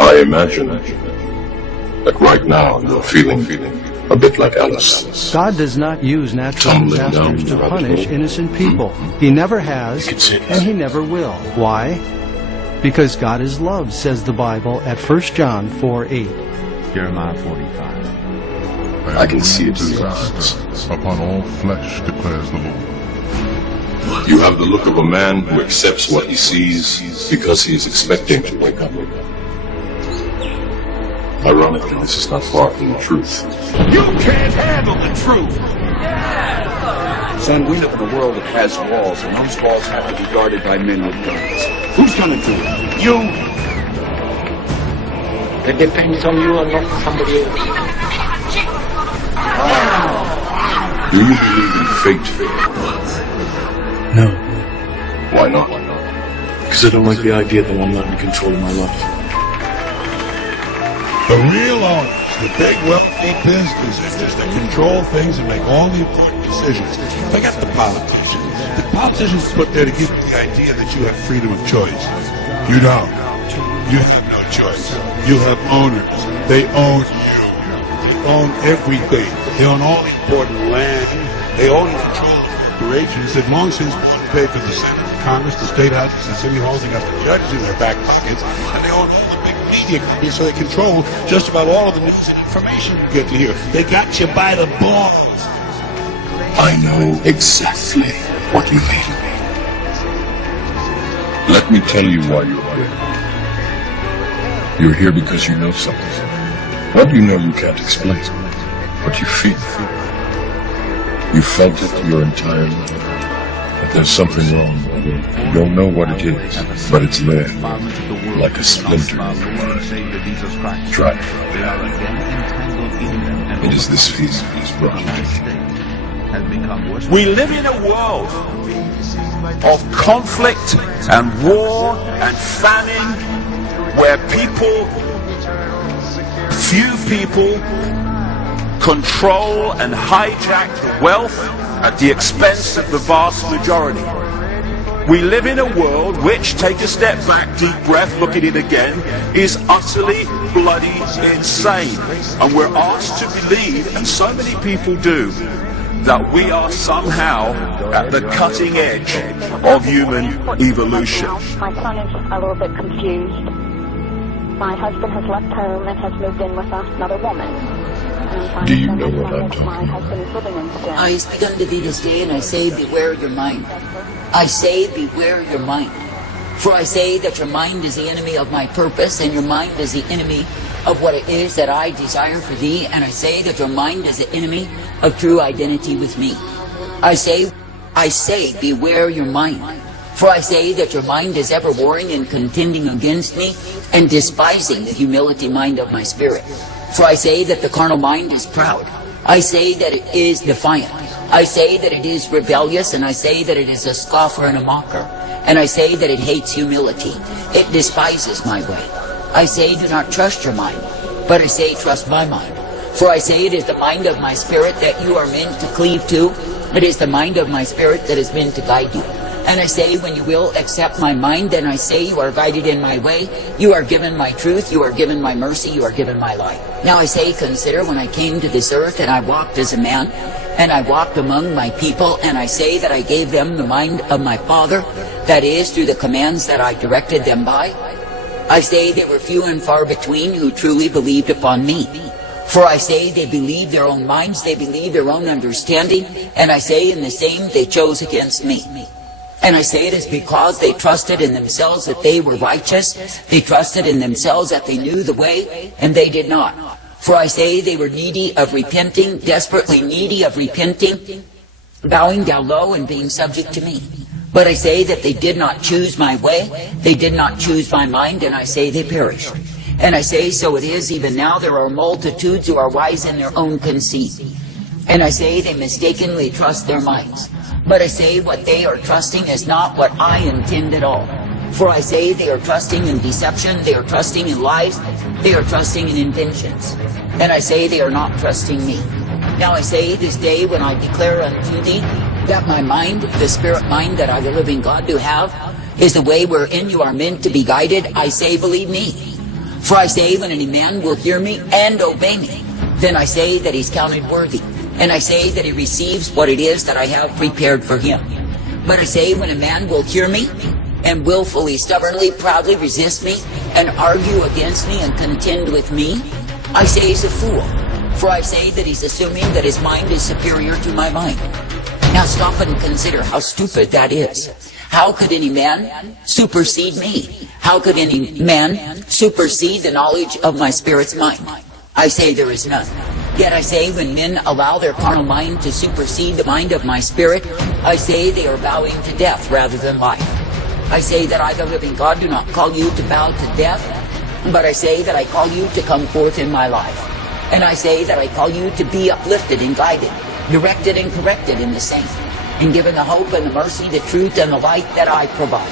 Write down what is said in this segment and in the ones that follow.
I imagine that right now you're feeling a bit like Alice. God does not use natural disasters to punish innocent people. He never has, and He never will. Why? Because God is love, says the Bible at 1 John 4:8. Jeremiah 45. I can see it in your eyes. Upon all flesh, declares the Lord. You have the look of a man who accepts what he sees because he is expecting to wake up. Ironically, this is not far from the truth. You can't handle the truth! Son, we live in a world that has walls, and those walls have to be guarded by men with guns. Who's gonna do it? You! It depends on you and not somebody else. Do you believe in fate? No. Why not? Because I don't like the idea that I'm not in control of my life. The real owners, the big wealthy businesses that control things and make all the important decisions. Forget the politicians. The politicians are put there to give you the idea that you have freedom of choice. You don't. You have no choice. You have owners. They own you. They own everything. They own all the important land. They own and control corporations that long since pay for the Senate, the Congress, the state houses, and city halls. They got the judges in their back pockets, and they own all the big media companies, so they control just about all of the news and information you get to hear. They got you by the balls. I know exactly what you mean. Let me tell you why you're here. You're here because you know something. What you know you can't explain, but you feel. You felt it your entire life. That there's something wrong. You don't know what it is, but it's there, like a splinter. Try it. It is this feeling that has brought you. We live in a world of conflict and war and famine where few people control and hijack wealth at the expense of the vast majority. We live in a world which, take a step back, deep breath, look at it again, is utterly bloody insane. And we're asked to believe, and so many people do, that we are somehow at the cutting edge of human evolution. My son is a little bit confused. My husband has left home and has moved in with another woman. Do you know what I'm talking about? I speak unto thee this day, and I say, beware your mind. I say, beware your mind. For I say that your mind is the enemy of my purpose, and your mind is the enemy of what it is that I desire for thee, and I say that your mind is the enemy of true identity with me. I say, beware your mind. For I say that your mind is ever warring and contending against me, and despising the humility mind of my spirit. For I say that the carnal mind is proud. I say that it is defiant. I say that it is rebellious, and I say that it is a scoffer and a mocker. And I say that it hates humility. It despises my way. I say, do not trust your mind, but I say, trust my mind. For I say it is the mind of my spirit that you are meant to cleave to. It is the mind of my spirit that is meant to guide you. And I say, when you will accept my mind, then I say you are guided in my way. You are given my truth. You are given my mercy. You are given my life. Now I say, consider when I came to this earth and I walked as a man, and I walked among my people, and I say that I gave them the mind of my Father, that is, through the commands that I directed them by. I say they were few and far between who truly believed upon me. For I say they believed their own minds, they believed their own understanding, and I say in the same they chose against me. And I say it is because they trusted in themselves that they were righteous. They trusted in themselves that they knew the way, and they did not. For I say they were needy of repenting, desperately needy of repenting, bowing down low and being subject to me. But I say that they did not choose my way, they did not choose my mind, and I say they perished. And I say, so it is even now there are multitudes who are wise in their own conceit. And I say they mistakenly trust their minds. But I say what they are trusting is not what I intend at all. For I say they are trusting in deception, they are trusting in lies, they are trusting in inventions. And I say they are not trusting me. Now I say this day when I declare unto thee that my mind, the spirit mind that I, the living God, do have, is the way wherein you are meant to be guided, I say, believe me. For I say, when any man will hear me and obey me, then I say that he's counted worthy, and I say that he receives what it is that I have prepared for him. But I say, when a man will hear me and willfully, stubbornly, proudly resist me and argue against me and contend with me, I say he's a fool. For I say that he's assuming that his mind is superior to my mind. Now stop and consider how stupid that is. How could any man supersede me? How could any man supersede the knowledge of my spirit's mind? I say there is none. Yet I say, when men allow their carnal mind to supersede the mind of my spirit, I say they are bowing to death rather than life. I say that I, the living God, do not call you to bow to death, but I say that I call you to come forth in my life. And I say that I call you to be uplifted and guided, directed and corrected in the same, and given the hope and the mercy, the truth and the light that I provide.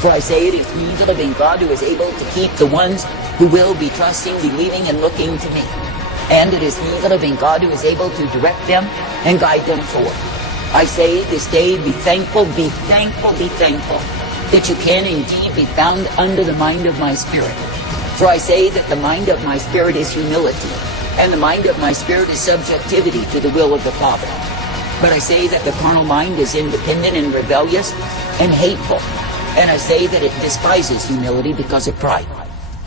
For I say it is me, the living God, who is able to keep the ones who will be trusting, believing, and looking to me. And it is me, the living God, who is able to direct them and guide them forward. I say this day, be thankful, be thankful, be thankful, that you can indeed be found under the mind of my spirit. For I say that the mind of my spirit is humility, and the mind of my spirit is subjectivity to the will of the Father. But I say that the carnal mind is independent and rebellious and hateful, and I say that it despises humility because of pride.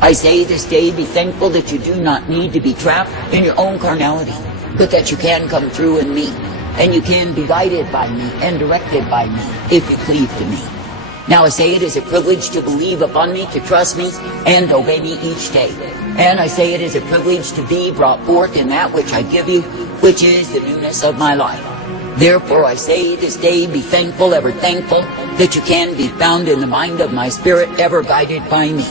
I say this day, be thankful that you do not need to be trapped in your own carnality, but that you can come through in me, and you can be guided by me and directed by me if you cleave to me. Now I say it is a privilege to believe upon me, to trust me, and obey me each day. And I say it is a privilege to be brought forth in that which I give you, which is the newness of my life. Therefore I say this day, be thankful, ever thankful, that you can be found in the mind of my spirit, ever guided by me.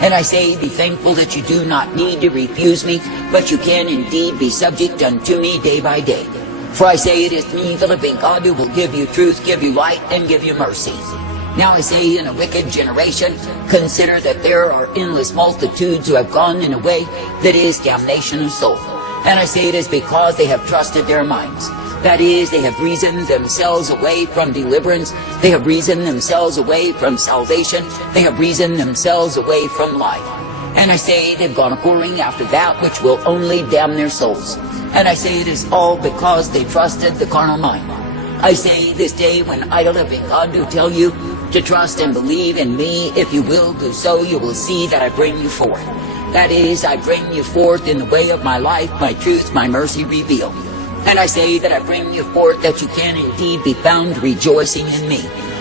And I say, be thankful that you do not need to refuse me, but you can indeed be subject unto me day by day. For I say it is me, the living God, who will give you truth, give you light, and give you mercy. Now I say, in a wicked generation, consider that there are endless multitudes who have gone in a way that is damnation of soul. And I say it is because they have trusted their minds. That is, they have reasoned themselves away from deliverance. They have reasoned themselves away from salvation. They have reasoned themselves away from life. And I say they've gone a-whoring after that which will only damn their souls. And I say it is all because they trusted the carnal mind. I say this day, when I, the living God, do tell you to trust and believe in me, if you will do so, you will see that I bring you forth. That is, I bring you forth in the way of my life, my truth, my mercy revealed. And I say that I bring you forth that you can indeed be found rejoicing in me.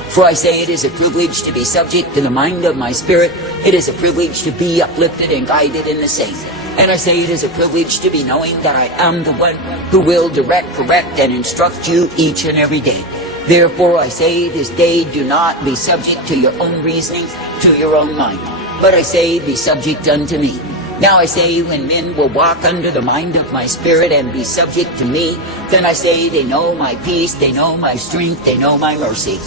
For I say it is a privilege to be subject to the mind of my spirit. It is a privilege to be uplifted and guided in the same. And I say it is a privilege to be knowing that I am the one who will direct, correct, and instruct you each and every day. Therefore I say this day, do not be subject to your own reasoning, to your own mind, but I say be subject unto me. Now I say, when men will walk under the mind of my spirit and be subject to me, then I say they know my peace, they know my strength, they know my mercy.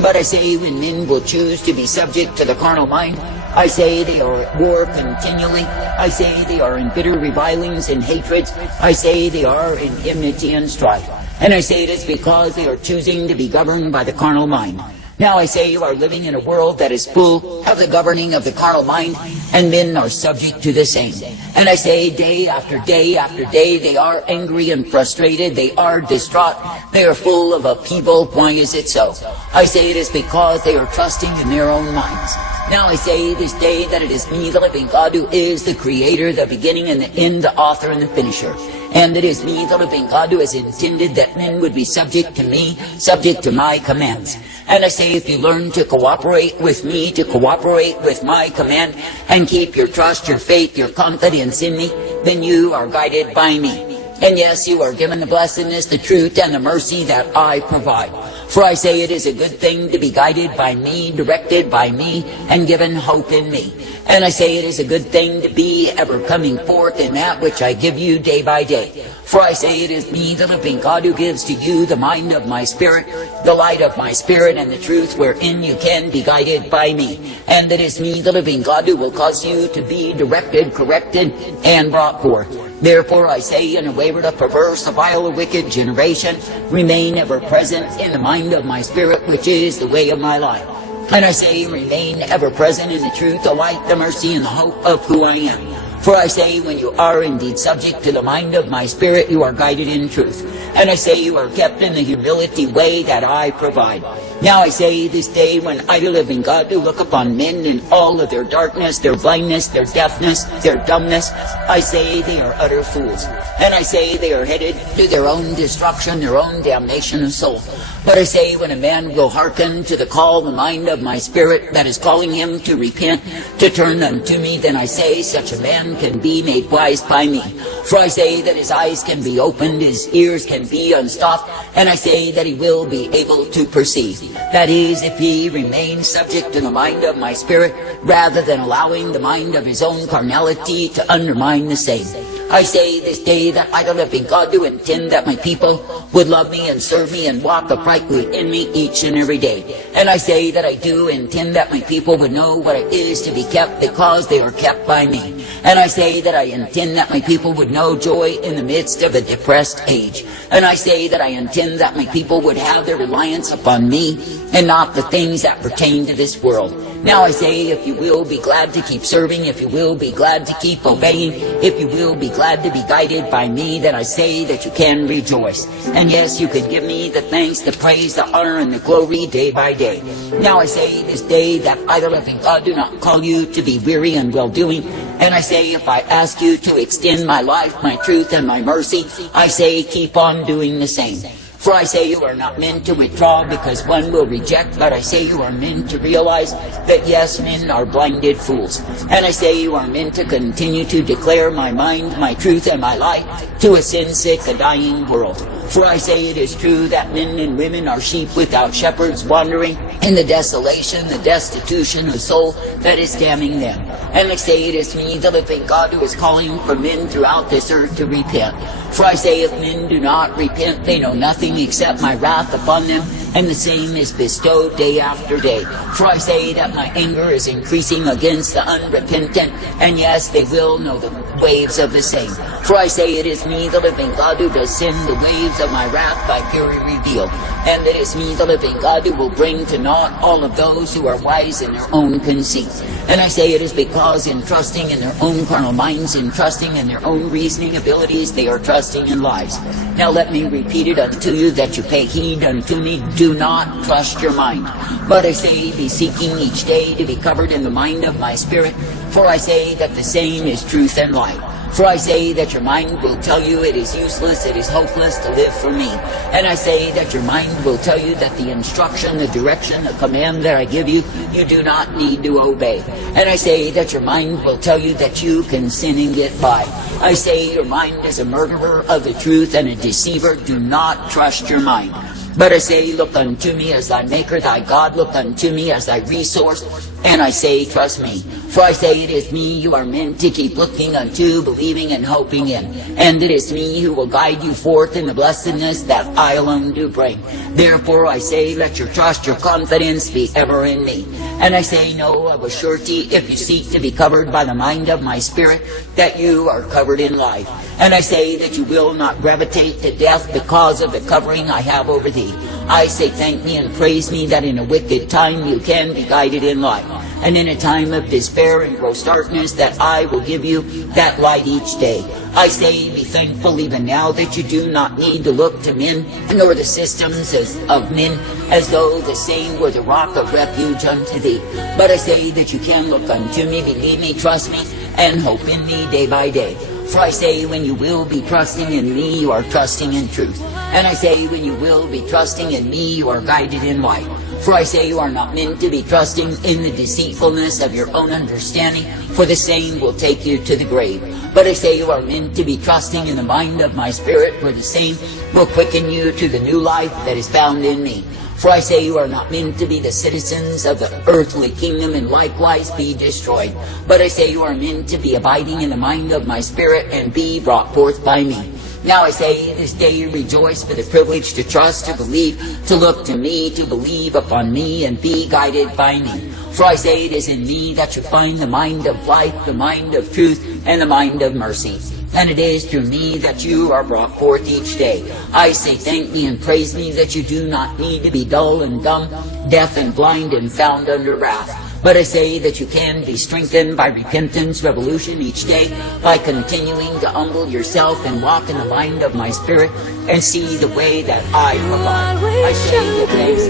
But I say, when men will choose to be subject to the carnal mind, I say they are at war continually. I say they are in bitter revilings and hatreds. I say they are in enmity and strife. And I say it is because they are choosing to be governed by the carnal mind. Now I say you are living in a world that is full of the governing of the carnal mind, and men are subject to the same. And I say day after day after day, they are angry and frustrated, they are distraught, they are full of upheaval. Why is it so? I say it is because they are trusting in their own minds. Now I say this day that it is me, the living God, who is the creator, the beginning and the end, the author and the finisher. And it is me, the living God, who has intended that men would be subject to me, subject to my commands. And I say, if you learn to cooperate with me, to cooperate with my command, and keep your trust, your faith, your confidence in me, then you are guided by me. And yes, you are given the blessedness, the truth, and the mercy that I provide. For I say it is a good thing to be guided by me, directed by me, and given hope in me. And I say it is a good thing to be ever coming forth in that which I give you day by day. For I say it is me, the living God, who gives to you the mind of my spirit, the light of my spirit, and the truth wherein you can be guided by me. And it is me, the living God, who will cause you to be directed, corrected, and brought forth. Therefore I say, in a wayward, a perverse, a vile, a wicked generation, remain ever present in the mind of my spirit, which is the way of my life. And I say, remain ever present in the truth, the light, the mercy, and the hope of who I am. For I say, when you are indeed subject to the mind of my Spirit, you are guided in truth. And I say, you are kept in the humility way that I provide. Now I say, this day, when I live in God, to look upon men in all of their darkness, their blindness, their deafness, their dumbness, I say they are utter fools. And I say they are headed to their own destruction, their own damnation of soul. But I say, when a man will hearken to the call, the mind of my Spirit that is calling him to repent, to turn unto me, then I say, such a man can be made wise by me. For I say that his eyes can be opened, his ears can be unstopped, and I say that he will be able to perceive. That is, if he remains subject to the mind of my Spirit, rather than allowing the mind of his own carnality to undermine the same. I say this day that I don't have been God to intend that my people would love me and serve me and walk uprightly in me each and every day. And I say that I do intend that my people would know what it is to be kept because they are kept by me. And I say that I intend that my people would know joy in the midst of a depressed age. And I say that I intend that my people would have their reliance upon me and not the things that pertain to this world. Now I say, if you will be glad to keep serving, if you will be glad to keep obeying, if you will be glad to be guided by me, then I say that you can rejoice. And yes, you can give me the thanks, the praise, the honor, and the glory day by day. Now I say this day that I, the living God, do not call you to be weary and well-doing. And I say, if I ask you to extend my life, my truth, and my mercy, I say, keep on doing the same. For I say you are not meant to withdraw because one will reject, but I say you are meant to realize that yes, men are blinded fools. And I say you are meant to continue to declare my mind, my truth, and my life to a sin-sick, a dying world. For I say it is true that men and women are sheep without shepherds, wandering in the desolation, the destitution of soul that is damning them. And I say it is me, the living God, who is calling for men throughout this earth to repent. For I say if men do not repent, they know nothing except my wrath upon them, and the same is bestowed day after day. For I say that my anger is increasing against the unrepentant, and yes, they will know the waves of the same. For I say it is me, the living God, who does send the waves of my wrath by fury revealed, and it is me, the living God, who will bring to naught all of those who are wise in their own conceit. And I say it is because in trusting in their own carnal minds, in trusting in their own reasoning abilities, they are trusting in lies. Now let me repeat it unto you, that you pay heed unto me. Do not trust your mind. But I say, be seeking each day to be covered in the mind of my Spirit. For I say that the same is truth and light. For I say that your mind will tell you it is useless, it is hopeless to live for me. And I say that your mind will tell you that the instruction, the direction, the command that I give you, you do not need to obey. And I say that your mind will tell you that you can sin and get by. I say your mind is a murderer of the truth and a deceiver. Do not trust your mind. But I say, look unto me as thy maker, thy God, look unto me as thy resource, and I say, trust me. For I say it is me you are meant to keep looking unto, believing and hoping in. And it is me who will guide you forth in the blessedness that I alone do bring. Therefore I say, let your trust, your confidence be ever in me. And I say, no, of a surety, if you seek to be covered by the mind of my Spirit, that you are covered in life. And I say that you will not gravitate to death because of the covering I have over thee. I say thank me and praise me that in a wicked time you can be guided in life. And in a time of despair and gross darkness that I will give you that light each day. I say be thankful even now that you do not need to look to men nor the systems of men as though the same were the rock of refuge unto thee. But I say that you can look unto me, believe me, trust me, and hope in me day by day. For I say when you will be trusting in me, you are trusting in truth. And I say when you will be trusting in me, you are guided in light. For I say you are not meant to be trusting in the deceitfulness of your own understanding, for the same will take you to the grave. But I say you are meant to be trusting in the mind of my Spirit, for the same will quicken you to the new life that is found in me. For I say you are not meant to be the citizens of the earthly kingdom and likewise be destroyed. But I say you are meant to be abiding in the mind of my Spirit and be brought forth by me. Now I say this day rejoice for the privilege to trust, to believe, to look to me, to believe upon me and be guided by me. For I say it is in me that you find the mind of life, the mind of truth, and the mind of mercy. And it is through me that you are brought forth each day. I say thank me and praise me that you do not need to be dull and dumb, deaf and blind and found under wrath. But I say that you can be strengthened by repentance, revolution each day, by continuing to humble yourself and walk in the mind of my spirit and see the way that I provide. I say that thanks.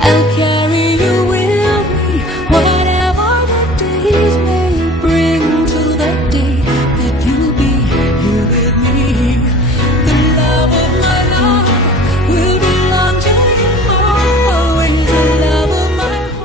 I'll carry you